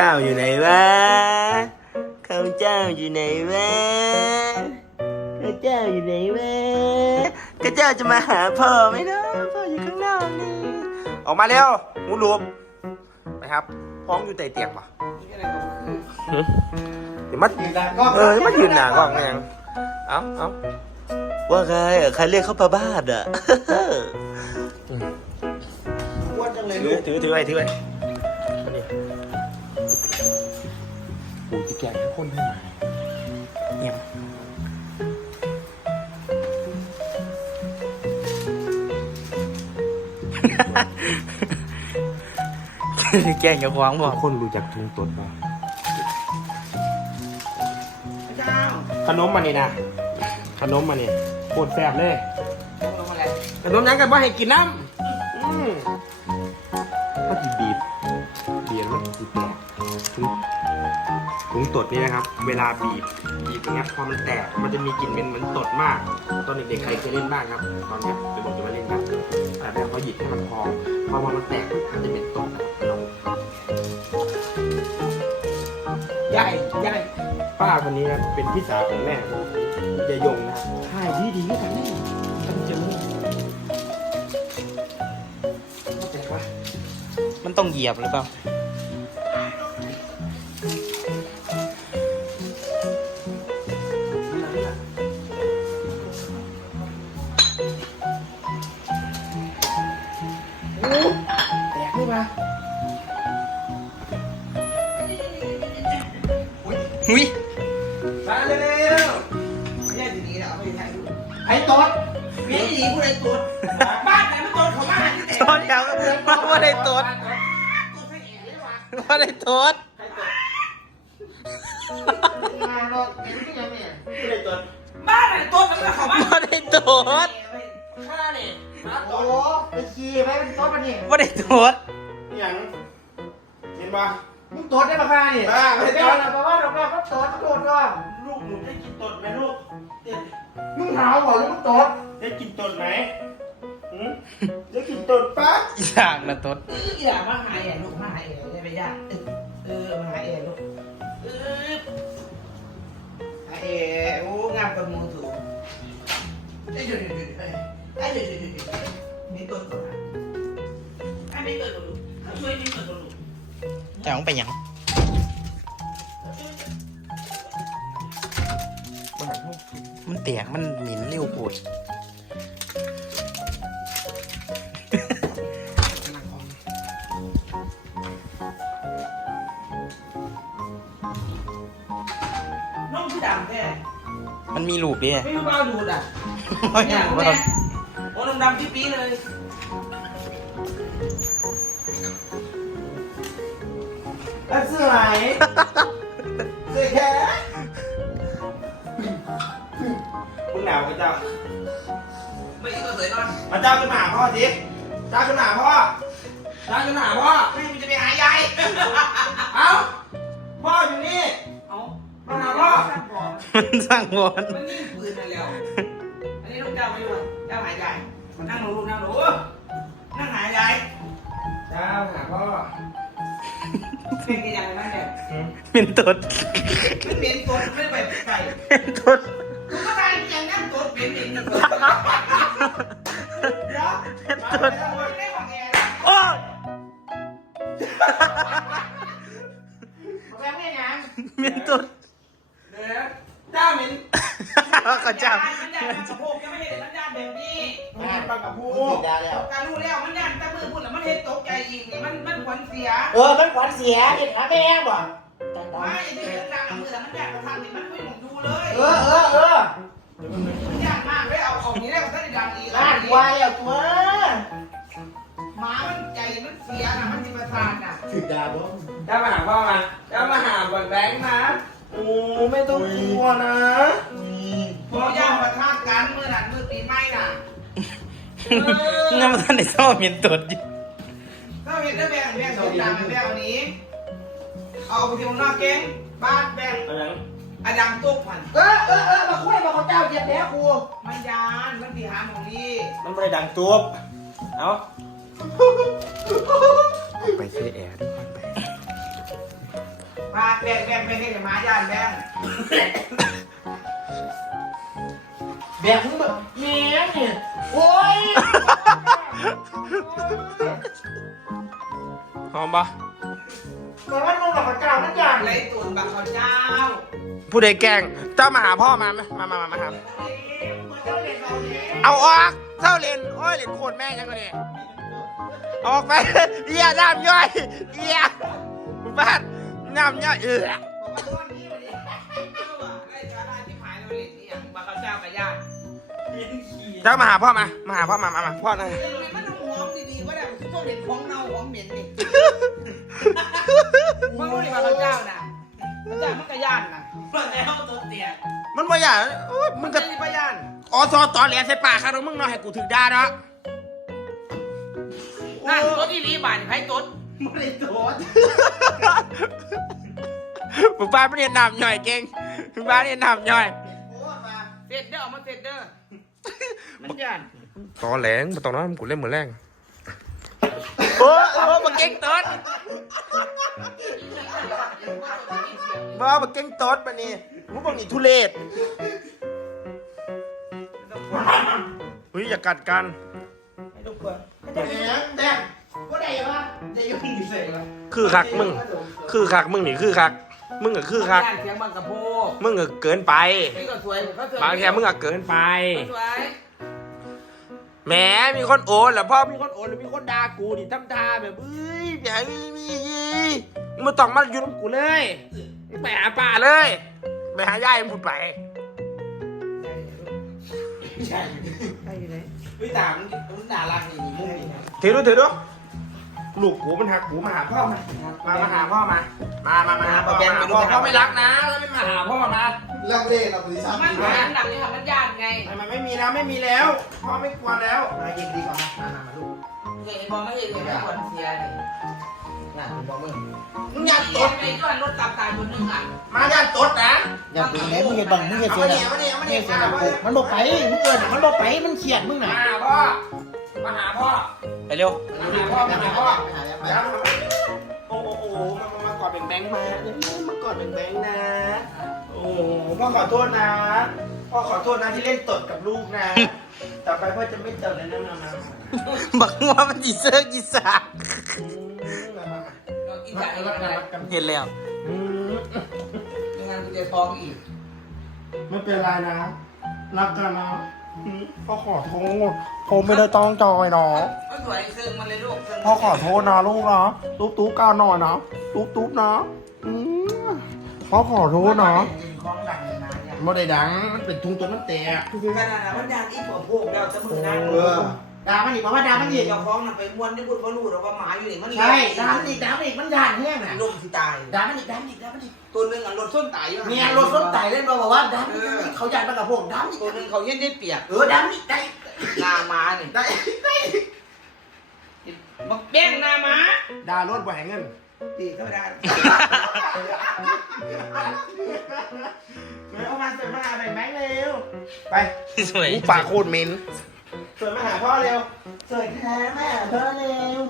เจ้าอยู่ไหนวะข้าเจ้าอยู่ไหนวะข้าเจ้าอยู่ไหนวะข้าเจ้าจะมาหาพ่อไหมเนาะพ่ออยู่ข้างนอกนี่ออกมาเร็วหูหลูบไปครับพ้องอยู่ใต้เตียงปะเดี๋ยวมายืนหน้ากล้องเออมายืนหนากล้องแม่งเอ้าเอ้าว่าไงอะใครเรียกเขามาบ้านอะอ้วนจังเลยถืลูอกถือถือไว้ถือไว้ ปูจะแกะให้คนให้มาเงียบแกล้งกับควางบอกคนรู้จักทุงตดป่ะเจ้าขนมมานี่นะขนมมานี่โคตรแซ่บเลยลงอะไรขนมยังกันว่าให้กินน้ำอืมมันจีบีบ ตดนี่นะครับ เวลาบีบบีบอย่างเงี้ยพอมันแตกมันจะมีกลิ่นเป็นเหมือนตดมาก ตอนเด็กๆใครเคยเล่นบ้างครับ ตอนเนี้ยเดี๋ยวผมจะมาเล่นกันแต่แบบเขาหยิบให้มันพองพอมันแตกปุ๊บมันจะเป็นตดนะครับใหญ่ใหญ่ป้าคนนี้นะเป็นพี่สาวของแม่ยายยงนะครับถ่ายดีดีๆกันนี่ตั้งเจอเข้าใจปะมันต้องเหยียบหรือเปล่า หุ้ยมาเร็วๆเนี่ยดีๆนะเอาไปถ่ายรูปไอ้ตดนี่ดีผู้ใดตดบ้านไหนมันตดเขาบ้านที่ไหนตดยังมาว่าได้ตดตดให้แอบเลยวะว่าได้ตดใครตดงานรถเห็นที่ยังเนี่ยผู้ใดตดบ้านไหนต้นมันก็เขาบ้านว่าได้ตดข้าเนี่ยโอ้ไปขี่ไปเป็นตดมันนี่ว่าได้ตดอย่างเห็นปะมึง ตดได้ปะข้านี่อ่าไม่ไม่ได้ได้ตดเพราะว่าเราก็ตดก็โดนก็ลูกหนูได้กินตดไหมลูกมึงหาวบอกแล้วมึงตดได้กินตดไหมหืมได้กินตดปะอย่างละตดเอออย่ามาหายแอลูกมาหายแอได้ไปยากเออเออมาหายแอลูกเออหายแอโอ้งามกว่ามูถูกไอ้เดี๋ยวเดี๋ยวเดี๋ยวไอ้เดี๋ยวเดี๋ยวเดี๋ยวมีต้นก่อนนะไอ้ไม่เกิดก่อนลูกเขาช่วยไม่เกิดก่อนลูก แต่ต้องไปหยังมันเตียกมันหมิ่นเร็วปวดน้องผู้ดำแท้มันมีลูกดิไม่รู้ว่าดูดอะไม่เนี่ยรู้แม่ว่า โอ้ดำๆปี๊ๆเลย แล้วเสื้อไหนเสื้อแค่มึงหนาวกับเจ้าไม่อีกก็สวยนอนมาเจ้าขึ้นมาหาพ่อสิเจ้าขึ้นมาหาพ่อเจ้าขึ้นมาหาพ่อไม่มันจะไปหายายเอ้าพ่ออยู่นี่เอามาหาพ่อมันสร้างบอลมันนี่ปืนมาแล้วอันนี้ลูกเจ้าไม่รู้เจ้าหายายมานั่งลงลูกนั่งลงนั่งหายายเจ้าหาพ่อ เป็นกี่อย่างไรบ้างเนี่ยเป็นตดมันเหม็นตัวไม่ไปไก่เป็นตดกูก็ตายอย่างนั้นตัวเหม็นเหม็นตัวเดี๋ยวเป็นตดไม่ได้บอกแกโอ้ยแม่ไม่ยังเป็นตดเดี๋ยวเจ้าเหม็นข้าเจ้า มันยานมันสะโพกยังไม่เห็นมันยานแบบนี้แม่ปังกับพูพูดได้แล้ว การรู้แล้วมันยานตะมือพูดแล้วมันเห็นตกใจอีกนี่มันมันขวัญเสียเออ มันขวัญเสียเห็นขาแม่บ่ไม่ที่เรื่องดังมือแล้วมันยานกระทันนี่มันไม่หนุนดูเลย เออเออเออมันยานมากเลยเอาของนี้แล้วก็ได้ดังอีกลาดวายแล้วตัวหมามันใจมันเสียนะมันจิประสาทน่ะถึงดาบ่เจ้ามาหาพ่อมาเจ้ามาหาบังแบงค์นะโอ้ไม่ต้องกลัวนะ พอย่านประทานกันมือนั้นมือปีใหม่น่ะงั้นมันท่านได้ชอบเป็นตดอยู่ถ้าเห็นได้แบ่งแบ่งสองดังแบ่งเอานี้ เอาไปที่ข้างนอกเก่งบ้านแบ่งอะไรอะดังตุกมันเออเออเออมาคุยมาเขาเจ้าเย็นแล้วครูมันยานมันสีหามของนี่มันไม่ได้ดังตัวบเอ้าไปซื้อแอร์ด้วยไปมาแบ่งแบ่งแบ่งให้กับมาย่านแบ่ง แบ่งมึงแบบเมียเนี่ยโอ้ยหอมปะมันว่ามึงกับพระเจ้ามันย่านไรตุ่นบักข้าวเจ้าผู้ใดแกล้งเจ้ามาหาพ่อมาไหมมามามามาครับเจ้าเรียนเราเนี่ยเอาออกเจ้าเล่นโอ้ยเล่นโคตรแม่งยังไงเนี่ยออกไปเอียน้ำย่อยเอียบ้านน้ำย่อยเออ บอกว่าตอนนี้มันเนี่ยไอ้ชาลาที่หายเราเรียนนี่อย่างบักข้าวเจ้ากับย่าน เจ้ามาหาพ่อมา มาหาพ่อมา มามาพ่อหนะเรื่องนี้มันต้องหอมดีๆว่าแบบต้องเห็นของเน่าของเหม็นนี่มึงรู้ดิบักข้าวเจ้าน่ะข้าวเจ้ามันกับย่านน่ะแล้วตัวเตี้ยมันว่าอย่างโอ้ยมึงก็ก็มีพยานออซอตอนแหลใส่ปากครับมึงเนาะให้กูถึงได้เนาะนั่นตัวที่รีบานไพ่ตุ๊ดไม่ได้ตุ๊ดมึงป้าไม่เรียนนำย่อยเก่งมึงป้าเรียนนำย่อย เสร็จเด้อเอามาเสร็จเด้อมันยานตอนแหลงมาตอนนั้นกูเล่นเหมือนแรงโอ้โอ้มาเก่งตดมามาเก่งตดมานี่มึงบอกนี่ทุเรศเฮ้ยอย่ากัดกันให้ทุกคนแดงแดงก็ได้ปะได้ยุ่งเสร็จแล้วคือคักมึง คือคักมึงนี่คือคัก มึงก็คือคัก เสียงบังกระโพก มึงก็เกินไป นี่ก็สวยก็สวยบางทีมึงก็เกินไปสวยแหมมีคนโอนแล้วพ่อมีคนโอนแล้วมีคนด่ากูดิทำท่าแบบเอ้ยอย่าให้มีมึงมาต้องมาอยู่กับกูเลยมึงไปหาป่าเลย ไปหายายมึงพูดไป ใช่ใช่เลยวิตามันมันด่ารักนี่มึงนี่ถือดูถือดู ลูกกูมันหักกูมาหาพ่อมามามาหาพ่อมา มามามาหาพ่อมาหาพ่อพ่อไม่รักนะแล้วไม่มาหาพ่อนะเล่าเล่เราบริษัทมันดีหานะดังนี่ค่ะมันยานไงมันไม่มีแล้วไม่มีแล้วพ่อไม่กลัวแล้วมาเย็นดีกว่ามามามาลูกเห็นบอกไม่เห็นเลยไม่ควรเสียเลยน่าคุณบอกมึงมึงอย่าตตดไอ้ก้อนรถตับตายคนนึงอะมาอย่าตดนะอย่าเป็นไงมึงเห็นบังมึงเห็นเสียแล้วมึงเห็นเสียแล้วมันบอกไปมึงเกิดมันบอกไปมันเขียดมึงน่ะหาพ่อ มาหาพ่อ ไปเร็ว มาหาพ่อ มาหาพ่อไปหาแล้วไปแล้วโอ้โหโอ้โหมามามากอดแบงแบงมาเนี่ยมากอดแบงแบงนะ โอ้โหพ่อขอโทษนะ พ่อขอโทษนะที่เล่นตดกับลูกนะ ต่อไปพ่อจะไม่ตดแล้วนะมามาบักว่ามันจีเซิร์กีสาอืมมามาเรากินมาจากมาอะไรมากันเห็นแล้วอืมไม่งั้นกูจะท้องอีก ไม่เป็นไรนะ รักกันนะอืม พ่อขอโทษผมไม่ได้ต้องจอยเนาะก็สวยซึ่งมันเลยลูกซึ่งพ่อขอโทษนะลูกนะตุ๊บตุ๊บก้าวหน่อยนะตุ๊บตุ๊บนะอืมพ่อขอโทษนะของดังเลยนะเนี่ยไม่ได้ดังมันเป็นทุงตัวมันแตกคือขนาดนั้นมันยานอีกหัวโพกเราจะมือนั่งเออ ด่ามันอีกบอกว่าด่ามันอีกเจ้าของน่ะไปม้วนที่พูดว่ารู้เราก็หมาอยู่นี่มันใช่ด่ามันอีกด่ามันอีกมันยานแห้งน่ะลมสิตายด่ามันอีกด่ามันอีกด่ามันอีกตัวหนึงอะรถส้นตายอยู่เมียรถส้นไต่เล่นมาบอกว่าด่ามันอีกเขายานมันกับพวกด่ามันอีกตัวหนึงเขาเย็นได้เปียกเออด่ามันอีกได้หนาม้านี่ได้ได้บักแบ้งหนาม้าด่ารถบ่ให้เงินตีก็ได้เฮ้ยเอามาเสริมมาหาแบ่งแบงค์เร็วไปสวยปากโคตรเหม็น เสริมมาหาพ่อเร็วสวยแท้แม่เธอเร็ว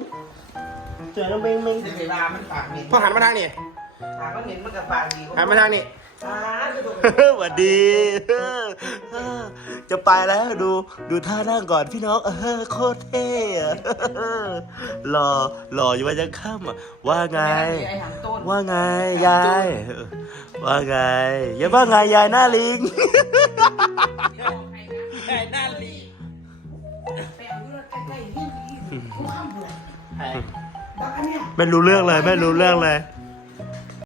เจอแล้วเบงเบงเดี๋ยวเวลามันปากเหม็นพ่อหันมาทางนี่ปากมันเหม็นมันกับปากดีหันมาทางนี่อ่าคือตัวสวัสดีจะไปแล้วดูดูท่านั่งก่อนพี่น้องเออโคตรเท่อะหล่อหล่ออยู่วันยังค่ำอะว่าไง ไอ้หางต้นว่าไงยาย ว่าไง อย่าว่าไงยายหน้าลิงใครหน้าลี ไม่รู้เรื่องเลย ไม่รู้เรื่องเลยเ